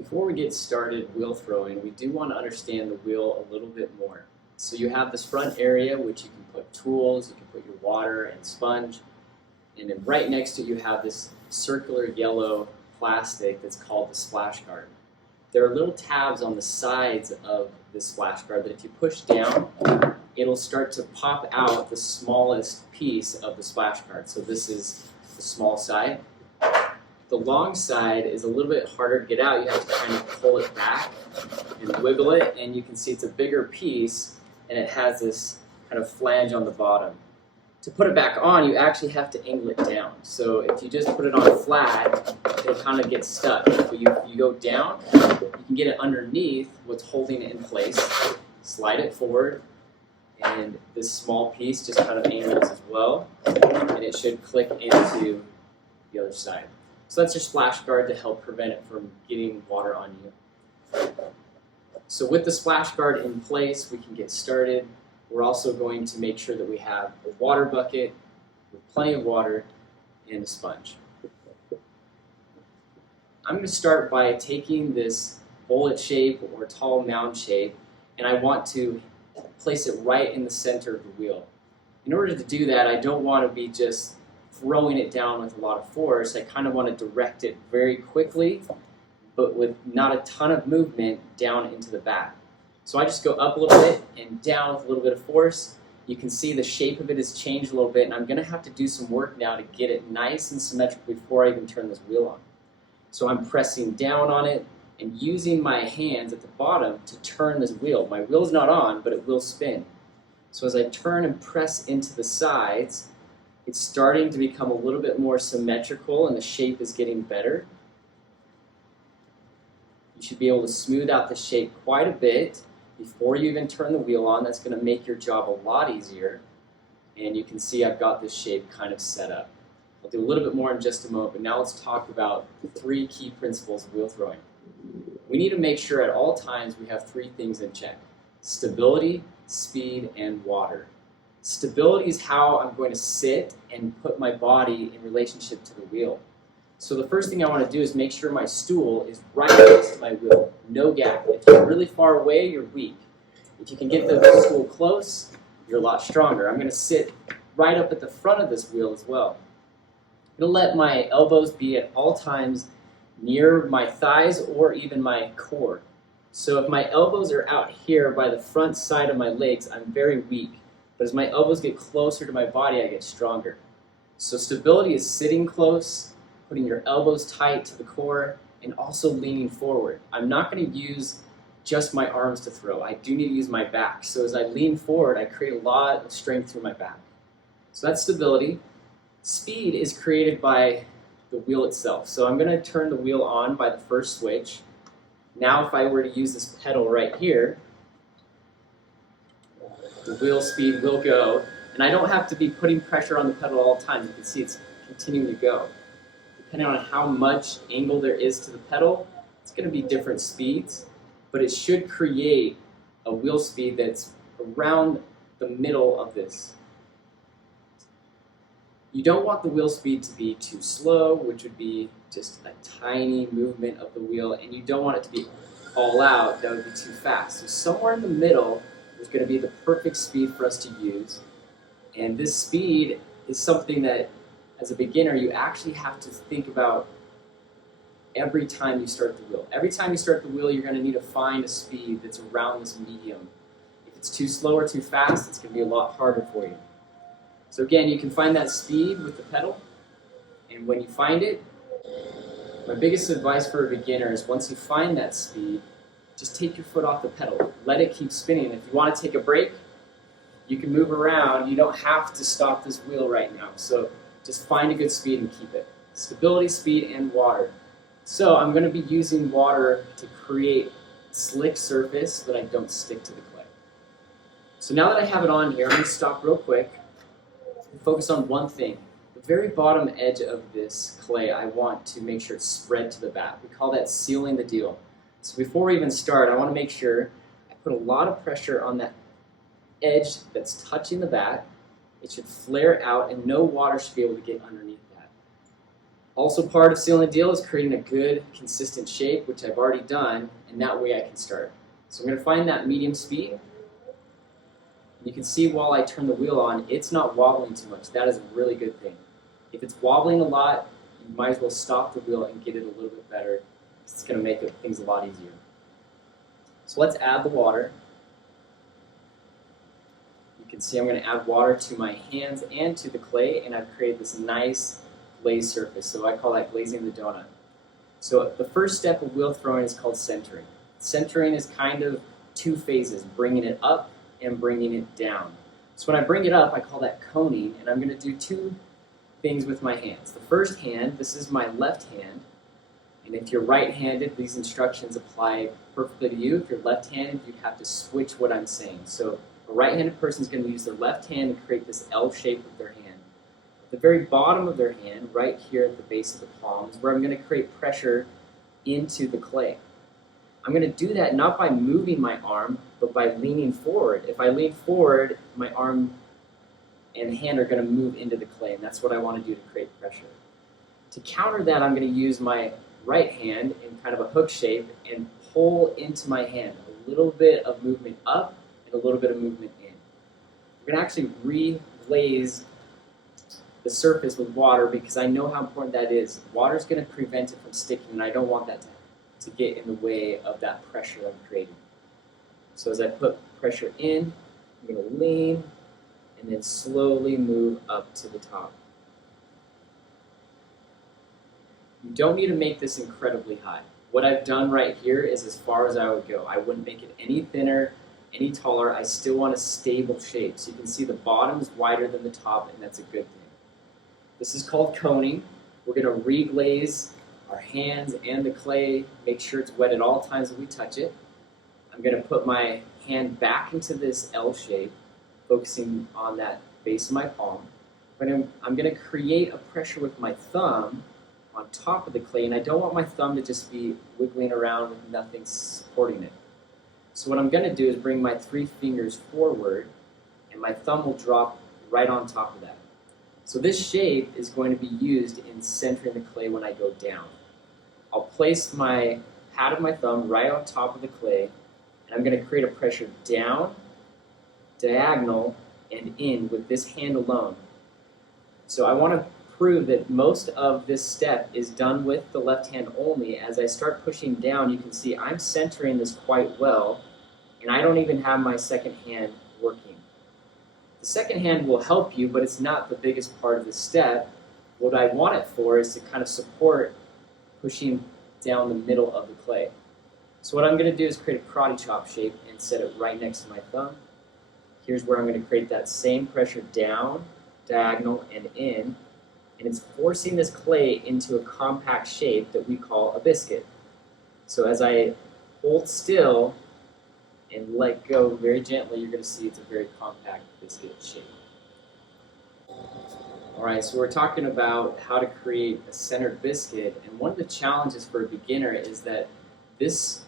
Before we get started wheel throwing, we do want to understand the wheel a little bit more. So you have this front area which you can put tools, you can put your water and sponge, and then right next to it you have this circular yellow plastic that's called the splash guard. There are little tabs on the sides of this splash guard that if you push down, it'll start to pop out the smallest piece of the splash guard. So this is the small side. The long side is a little bit harder to get out. You have to kind of pull it back and wiggle it, and you can see it's a bigger piece, and it has this kind of flange on the bottom. To put it back on, you actually have to angle it down. So if you just put it on flat, it'll kind of get stuck. But you go down, you can get it underneath what's holding it in place, slide it forward, and this small piece just kind of angles as well, and it should click into the other side. So that's your splash guard to help prevent it from getting water on you. So with the splash guard in place, we can get started. We're also going to make sure that we have a water bucket with plenty of water and a sponge. I'm going to start by taking this bullet shape or tall mound shape, and I want to place it right in the center of the wheel. In order to do that, I don't want to be just throwing it down with a lot of force. I kind of want to direct it very quickly, but with not a ton of movement down into the bat. So I just go up a little bit and down with a little bit of force. You can see the shape of it has changed a little bit, and I'm going to have to do some work now to get it nice and symmetrical before I even turn this wheel on. So I'm pressing down on it and using my hands at the bottom to turn this wheel. My wheel's not on, but it will spin. So as I turn and press into the sides, it's starting to become a little bit more symmetrical and the shape is getting better. You should be able to smooth out the shape quite a bit before you even turn the wheel on. That's going to make your job a lot easier. And you can see I've got this shape kind of set up. I'll do a little bit more in just a moment, but now let's talk about the three key principles of wheel throwing. We need to make sure at all times we have three things in check: stability, speed, and water. Stability is how I'm going to sit and put my body in relationship to the wheel. So the first thing I want to do is make sure my stool is right next to my wheel, no gap. If you're really far away, you're weak. If you can get the stool close, you're a lot stronger. I'm going to sit right up at the front of this wheel as well. I'm going to let my elbows be at all times near my thighs or even my core. So if my elbows are out here by the front side of my legs, I'm very weak. But as my elbows get closer to my body, I get stronger. So stability is sitting close, putting your elbows tight to the core, and also leaning forward. I'm not going to use just my arms to throw. I do need to use my back. So as I lean forward, I create a lot of strength through my back. So that's stability. Speed is created by the wheel itself. So I'm going to turn the wheel on by the first switch. Now if I were to use this pedal right here, the wheel speed will go, and I don't have to be putting pressure on the pedal all the time. You can see it's continuing to go. Depending on how much angle there is to the pedal, it's going to be different speeds, but it should create a wheel speed that's around the middle of this. You don't want the wheel speed to be too slow, which would be just a tiny movement of the wheel, and you don't want it to be all out. That would be too fast. So somewhere in the middle is going to be the perfect speed for us to use. And this speed is something that, as a beginner, you actually have to think about every time you start the wheel. Every time you start the wheel, you're going to need to find a speed that's around this medium. If it's too slow or too fast, it's going to be a lot harder for you. So again, you can find that speed with the pedal, and when you find it, my biggest advice for a beginner is once you find that speed, just take your foot off the pedal. Let it keep spinning. If you want to take a break, you can move around. You don't have to stop this wheel right now. So just find a good speed and keep it. Stability, speed, and water. So I'm going to be using water to create a slick surface so that I don't stick to the clay. So now that I have it on here, I'm going to stop real quick and focus on one thing. The very bottom edge of this clay, I want to make sure it's spread to the bat. We call that sealing the deal. So before we even start, I want to make sure I put a lot of pressure on that edge that's touching the bat. It should flare out and no water should be able to get underneath that. Also part of sealing the deal is creating a good, consistent shape, which I've already done, and that way I can start. So I'm going to find that medium speed. You can see while I turn the wheel on, it's not wobbling too much. That is a really good thing. If it's wobbling a lot, you might as well stop the wheel and get it a little bit better. It's going to make things a lot easier. So let's add the water. You can see I'm going to add water to my hands and to the clay, and I've created this nice glazed surface. So I call that glazing the donut. So the first step of wheel throwing is called centering. Centering is kind of two phases, bringing it up and bringing it down. So when I bring it up, I call that coning, and I'm going to do two things with my hands. The first hand, this is my left hand, and if you're right-handed, these instructions apply perfectly to you. If you're left-handed, you'd have to switch what I'm saying. So a right-handed person is going to use their left hand and create this L shape with their hand. At the very bottom of their hand, right here at the base of the palm, is where I'm going to create pressure into the clay. I'm going to do that not by moving my arm, but by leaning forward. If I lean forward, my arm and hand are going to move into the clay, and that's what I want to do to create pressure. To counter that, I'm going to use my right hand in kind of a hook shape and pull into my hand. A little bit of movement up and a little bit of movement in. We're going to actually re-glaze the surface with water because I know how important that is. Water is going to prevent it from sticking, and I don't want that to get in the way of that pressure I'm creating. So as I put pressure in, I'm going to lean and then slowly move up to the top. You don't need to make this incredibly high. What I've done right here is as far as I would go. I wouldn't make it any thinner, any taller. I still want a stable shape. So you can see the bottom is wider than the top, and that's a good thing. This is called coning. We're going to re-glaze our hands and the clay, make sure it's wet at all times when we touch it. I'm going to put my hand back into this L shape, focusing on that base of my palm. But I'm going to create a pressure with my thumb on top of the clay, and I don't want my thumb to just be wiggling around with nothing supporting it. So what I'm going to do is bring my 3 fingers forward, and my thumb will drop right on top of that. So this shape is going to be used in centering the clay when I go down. I'll place my pad of my thumb right on top of the clay, and I'm going to create a pressure down, diagonal, and in with this hand alone. So I want to prove that most of this step is done with the left hand only. As I start pushing down, you can see I'm centering this quite well, and I don't even have my second hand working. The second hand will help you, but it's not the biggest part of the step. What I want it for is to kind of support pushing down the middle of the clay. So what I'm going to do is create a karate chop shape and set it right next to my thumb. Here's where I'm going to create that same pressure down, diagonal, and in. And it's forcing this clay into a compact shape that we call a biscuit. So as I hold still and let go very gently, you're going to see it's a very compact biscuit shape. Alright, so we're talking about how to create a centered biscuit, and one of the challenges for a beginner is that this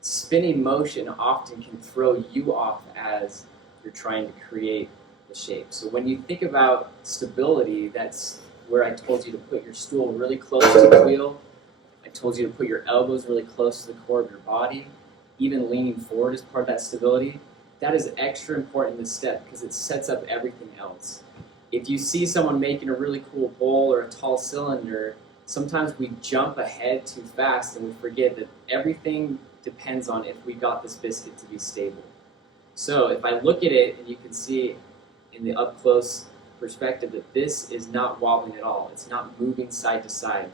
spinning motion often can throw you off as you're trying to create the shape. So when you think about stability, that's where I told you to put your stool really close to the wheel. I told you to put your elbows really close to the core of your body. Even leaning forward is part of that stability. That is extra important in this step because it sets up everything else. If you see someone making a really cool bowl or a tall cylinder, sometimes we jump ahead too fast and we forget that everything depends on if we got this biscuit to be stable. So if I look at it, and you can see in the up-close perspective that this is not wobbling at all. It's not moving side to side.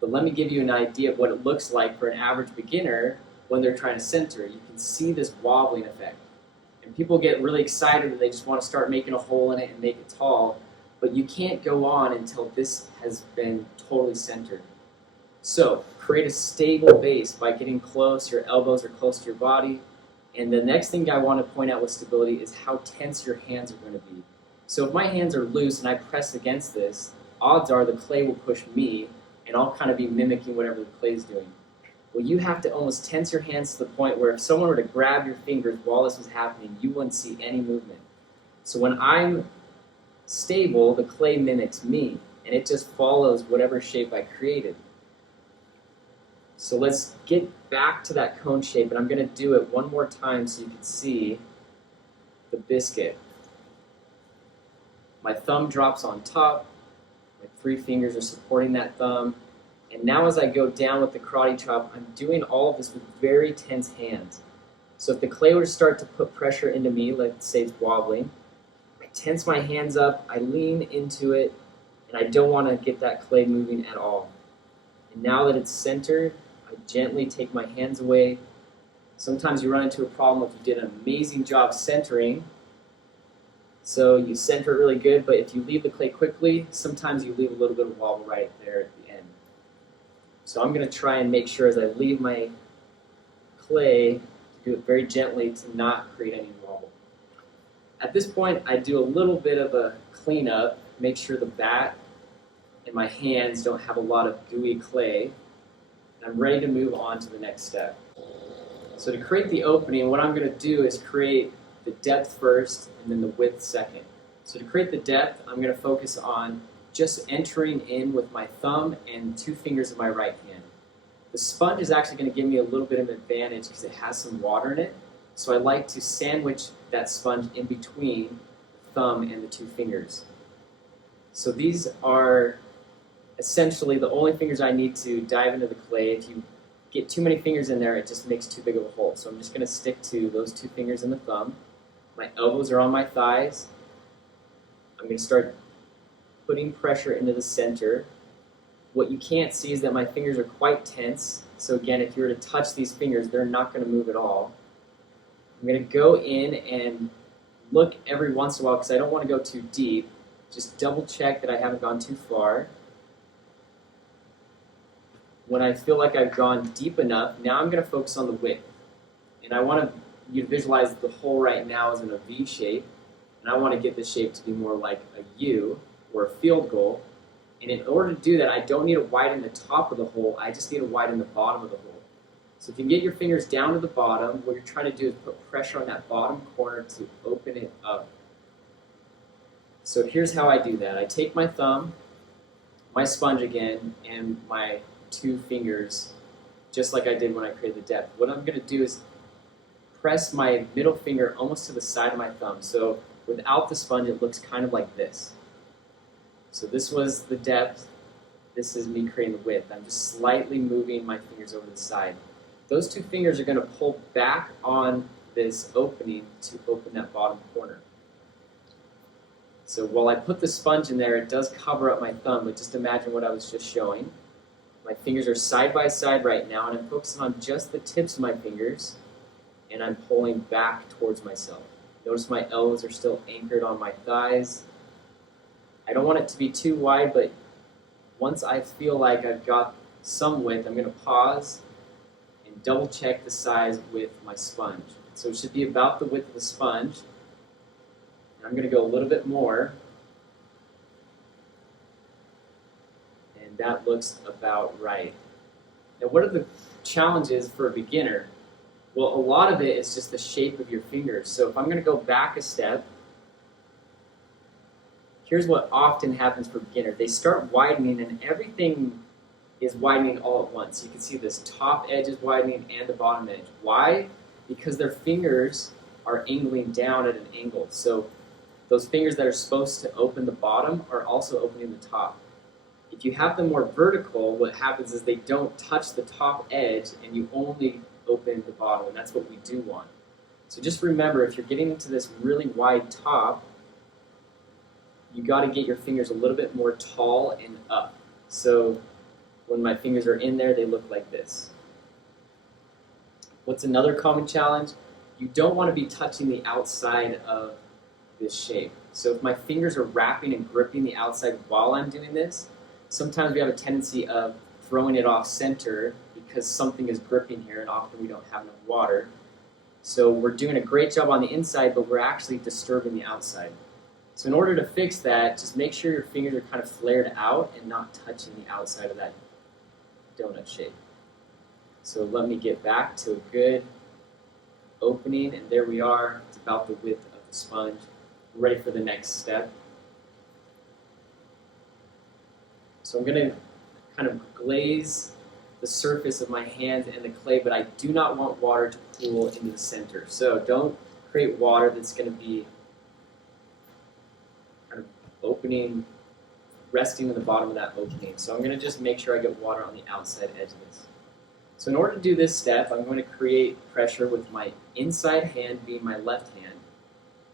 But let me give you an idea of what it looks like for an average beginner when they're trying to center. You can see this wobbling effect. And people get really excited and they just want to start making a hole in it and make it tall. But you can't go on until this has been totally centered. So create a stable base by getting close. Your elbows are close to your body. And the next thing I want to point out with stability is how tense your hands are going to be. So if my hands are loose and I press against this, odds are the clay will push me and I'll kind of be mimicking whatever the clay is doing. Well, you have to almost tense your hands to the point where if someone were to grab your fingers while this was happening, you wouldn't see any movement. So when I'm stable, the clay mimics me. and it just follows whatever shape I created. So let's get back to that cone shape, and I'm going to do it one more time so you can see the biscuit. My thumb drops on top, my 3 fingers are supporting that thumb, and now as I go down with the karate chop, I'm doing all of this with very tense hands. So if the clay were to start to put pressure into me, let's say it's wobbling, I tense my hands up, I lean into it, and I don't want to get that clay moving at all. And now that it's centered, I gently take my hands away. Sometimes you run into a problem if you did an amazing job centering. So you center it really good, but if you leave the clay quickly, sometimes you leave a little bit of wobble right there at the end. So I'm going to try and make sure as I leave my clay to do it very gently to not create any wobble. At this point, I do a little bit of a cleanup, make sure the bat and my hands don't have a lot of gooey clay, and I'm ready to move on to the next step. So to create the opening, what I'm going to do is create the depth first and then the width second. So to create the depth, I'm going to focus on just entering in with my thumb and 2 fingers of my right hand. The sponge is actually going to give me a little bit of an advantage because it has some water in it. So I like to sandwich that sponge in between the thumb and the 2 fingers. So these are essentially the only fingers I need to dive into the clay. If you get too many fingers in there, it just makes too big of a hole. So I'm just going to stick to those 2 fingers and the thumb. My elbows are on my thighs. I'm going to start putting pressure into the center. What you can't see is that my fingers are quite tense. So again, if you were to touch these fingers, they're not going to move at all. I'm going to go in and look every once in a while because I don't want to go too deep. Just double check that I haven't gone too far. When I feel like I've gone deep enough, now I'm going to focus on the width. And I want you to visualize the hole right now is in a V shape, and I want to get the shape to be more like a U or a field goal. And in order to do that, I don't need to widen the top of the hole, I just need to widen the bottom of the hole. So if you can get your fingers down to the bottom, what you're trying to do is put pressure on that bottom corner to open it up. So here's how I do that. I take my thumb, my sponge again, and my 2 fingers, just like I did when I created the depth. What I'm going to do is press my middle finger almost to the side of my thumb. So without the sponge, it looks kind of like this. So this was the depth. This is me creating the width. I'm just slightly moving my fingers over the side. Those 2 fingers are going to pull back on this opening to open that bottom corner. So while I put the sponge in there, it does cover up my thumb, but just imagine what I was just showing. My fingers are side by side right now, and I'm focusing on just the tips of my fingers, and I'm pulling back towards myself. Notice my elbows are still anchored on my thighs. I don't want it to be too wide, but once I feel like I've got some width, I'm going to pause and double check the size with my sponge. So it should be about the width of the sponge. And I'm going to go a little bit more. And that looks about right. Now, what are the challenges for a beginner? Well, a lot of it is just the shape of your fingers. So if I'm going to go back a step, here's what often happens for beginners. They start widening, and everything is widening all at once. You can see this top edge is widening and the bottom edge. Why? Because their fingers are angling down at an angle. So those fingers that are supposed to open the bottom are also opening the top. If you have them more vertical, what happens is they don't touch the top edge, and you only open the bottom, and that's what we do want. So just remember, if you're getting into this really wide top, you got to get your fingers a little bit more tall and up. So when my fingers are in there, they look like this. What's another common challenge? You don't want to be touching the outside of this shape. So if my fingers are wrapping and gripping the outside while I'm doing this, sometimes we have a tendency of throwing it off center because something is gripping here, and often we don't have enough water. So we're doing a great job on the inside, but we're actually disturbing the outside. So in order to fix that, just make sure your fingers are kind of flared out and not touching the outside of that donut shape. So let me get back to a good opening, and there we are. It's about the width of the sponge. We're ready for the next step. So I'm going to kind of glaze the surface of my hands and the clay, but I do not want water to pool into the center. So don't create water that's going to be kind of opening, resting in the bottom of that opening. So I'm going to just make sure I get water on the outside edge of this. So in order to do this step, I'm going to create pressure with my inside hand being my left hand,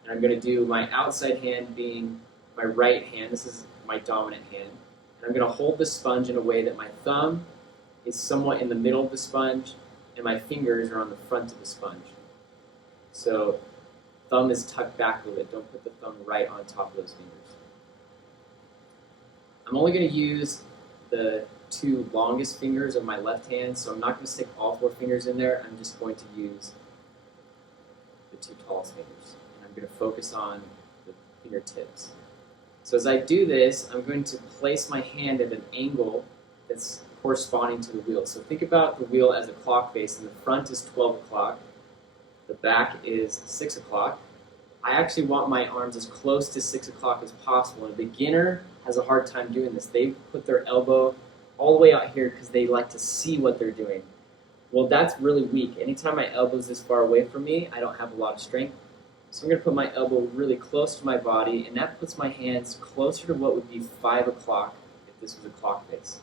and I'm going to do my outside hand being my right hand. This is my dominant hand. And I'm going to hold the sponge in a way that my thumb is somewhat in the middle of the sponge, and my fingers are on the front of the sponge. So thumb is tucked back a little bit. Don't put the thumb right on top of those fingers. I'm only going to use the 2 longest fingers of my left hand, so I'm not going to stick all 4 fingers in there. I'm just going to use the 2 tallest fingers. And I'm going to focus on the fingertips. So as I do this, I'm going to place my hand at an angle that's corresponding to the wheel. So think about the wheel as a clock face, and the front is 12 o'clock, the back is 6 o'clock. I actually want my arms as close to 6 o'clock as possible, and a beginner has a hard time doing this. They put their elbow all the way out here because they like to see what they're doing. Well, that's really weak. Anytime my elbow is this far away from me, I don't have a lot of strength. So I'm going to put my elbow really close to my body, and that puts my hands closer to what would be 5 o'clock if this was a clock face.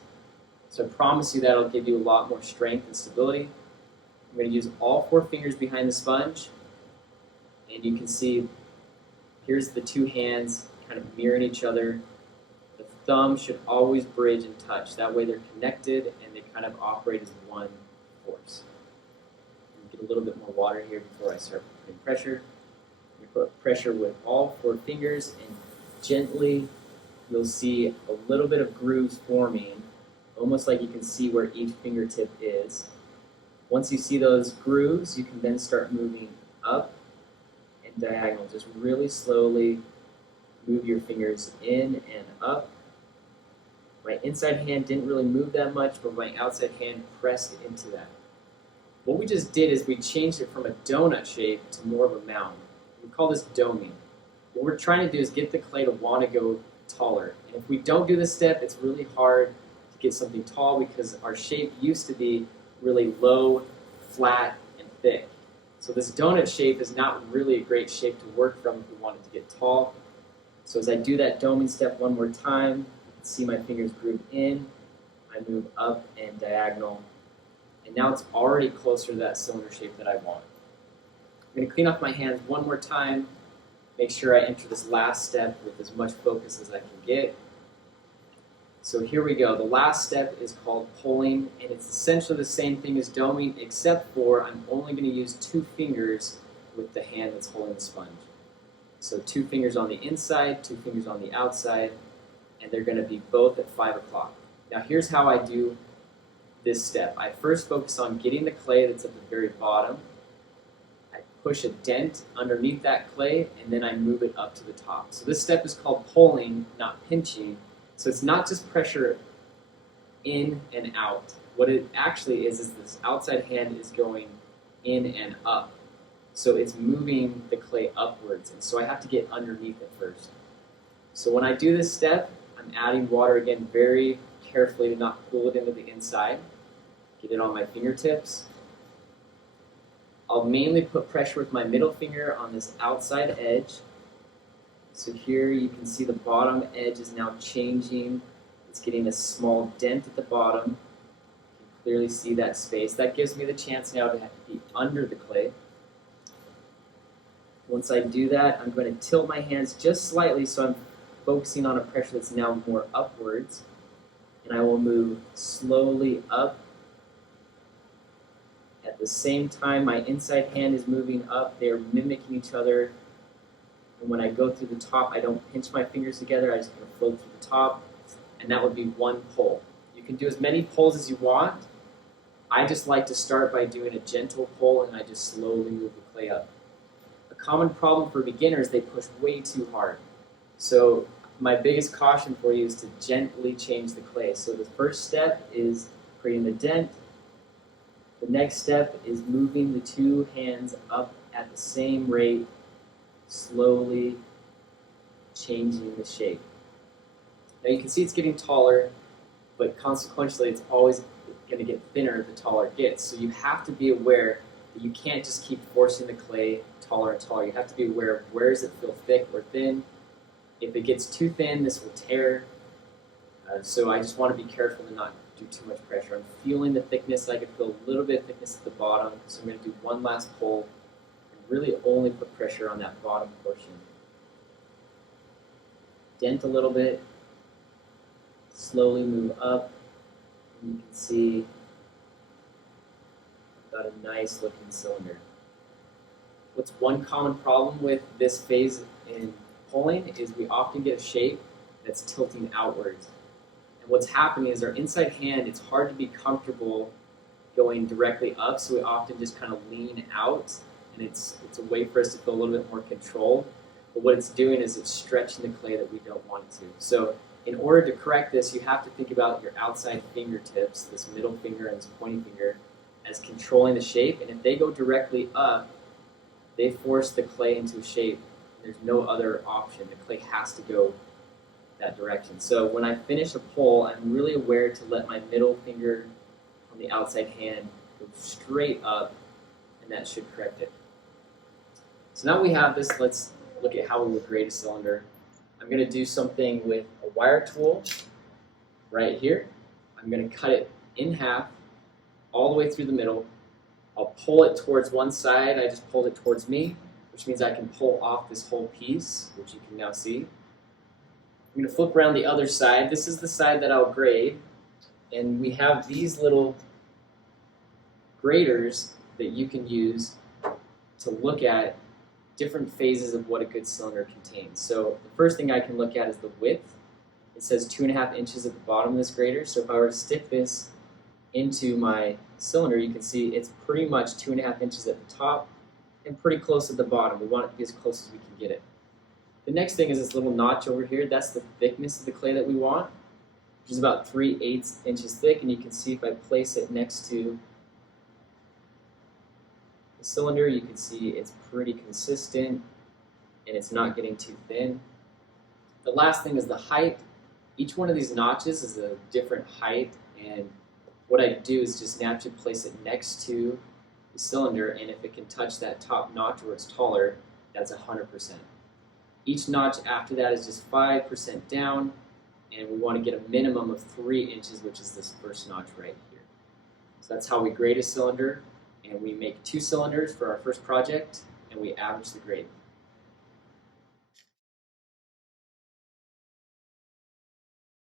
So I promise you that'll give you a lot more strength and stability. I'm going to use all 4 fingers behind the sponge, and you can see here's the 2 hands kind of mirroring each other. The thumb should always bridge and touch. That way they're connected and they kind of operate as one force. Get a little bit more water here before I start putting pressure. I'm going to put pressure with all 4 fingers, and gently you'll see a little bit of grooves forming, almost like you can see where each fingertip is. Once you see those grooves, you can then start moving up and diagonal. Just really slowly move your fingers in and up. My inside hand didn't really move that much, but my outside hand pressed into that. What we just did is we changed it from a donut shape to more of a mound. We call this doming. What we're trying to do is get the clay to want to go taller. And if we don't do this step, it's really hard to get something tall because our shape used to be really low, flat, and thick. So this donut shape is not really a great shape to work from if we wanted to get tall. So as I do that doming step one more time, you can see my fingers groove in, I move up and diagonal, and now it's already closer to that cylinder shape that I want. I'm going to clean off my hands one more time, make sure I enter this last step with as much focus as I can get. So here we go. The last step is called pulling, and it's essentially the same thing as doming, except for I'm only going to use 2 fingers with the hand that's holding the sponge. So 2 fingers on the inside, 2 fingers on the outside, and they're going to be both at 5 o'clock. Now here's how I do this step. I first focus on getting the clay that's at the very bottom. I push a dent underneath that clay, and then I move it up to the top. So this step is called pulling, not pinching. So it's not just pressure in and out. What it actually is this outside hand is going in and up. So it's moving the clay upwards, and so I have to get underneath it first. So when I do this step, I'm adding water again very carefully to not pull it into the inside. Get it on my fingertips. I'll mainly put pressure with my middle finger on this outside edge. So here you can see the bottom edge is now changing. It's getting a small dent at the bottom. You can clearly see that space. That gives me the chance now to be under the clay. Once I do that, I'm going to tilt my hands just slightly so I'm focusing on a pressure that's now more upwards. And I will move slowly up. At the same time, my inside hand is moving up. They are mimicking each other. And when I go through the top, I don't pinch my fingers together. I just kind of float through the top. And that would be 1 pull. You can do as many pulls as you want. I just like to start by doing a gentle pull, and I just slowly move the clay up. A common problem for beginners, they push way too hard. So my biggest caution for you is to gently change the clay. So the first step is creating the dent. The next step is moving the 2 hands up at the same rate, slowly changing the shape. Now you can see it's getting taller. consequently, it's always going to get thinner the taller it gets. So you have to be aware that you can't just keep forcing the clay taller and taller. You have to be aware of where does it feel thick or thin. If it gets too thin, this will tear. So I just want to be careful to not do too much pressure. I'm feeling the thickness. I can feel a little bit of thickness at the bottom. So I'm going to do one last pull and really only put pressure on that bottom portion. Dent a little bit. Slowly move up. And you can see I've got a nice looking cylinder. What's one common problem with this phase in pulling is we often get a shape that's tilting outwards. And what's happening is our inside hand, it's hard to be comfortable going directly up, so we often just kind of lean out, and it's a way for us to feel a little bit more control. But what it's doing is it's stretching the clay that we don't want it to. So in order to correct this, you have to think about your outside fingertips, this middle finger and this pointing finger, as controlling the shape. And if they go directly up, they force the clay into a shape. There's no other option. The clay has to go that direction. So when I finish a pull, I'm really aware to let my middle finger on the outside hand go straight up, and that should correct it. So now we have this, let's look at how we would grade a cylinder. I'm going to do something with a wire tool right here. I'm going to cut it in half all the way through the middle. I'll pull it towards one side. I just pulled it towards me, which means I can pull off this whole piece, which you can now see. I'm going to flip around the other side. This is the side that I'll grade, and we have these little graders that you can use to look at different phases of what a good cylinder contains. So the first thing I can look at is the width. It says 2.5 inches at the bottom of this grader, so if I were to stick this into my cylinder, you can see it's pretty much 2.5 inches at the top and pretty close at the bottom. We want it to be as close as we can get it. The next thing is this little notch over here. That's the thickness of the clay that we want, which is about 3/8 inches thick. And you can see if I place it next to the cylinder, you can see it's pretty consistent and it's not getting too thin. The last thing is the height. Each one of these notches is a different height, and what I do is just naturally place it next to the cylinder, and if it can touch that top notch where it's taller, that's 100%. Each notch after that is just 5% down, and we want to get a minimum of 3 inches, which is this first notch right here. So that's how we grade a cylinder, and we make 2 cylinders for our first project, and we average the grade.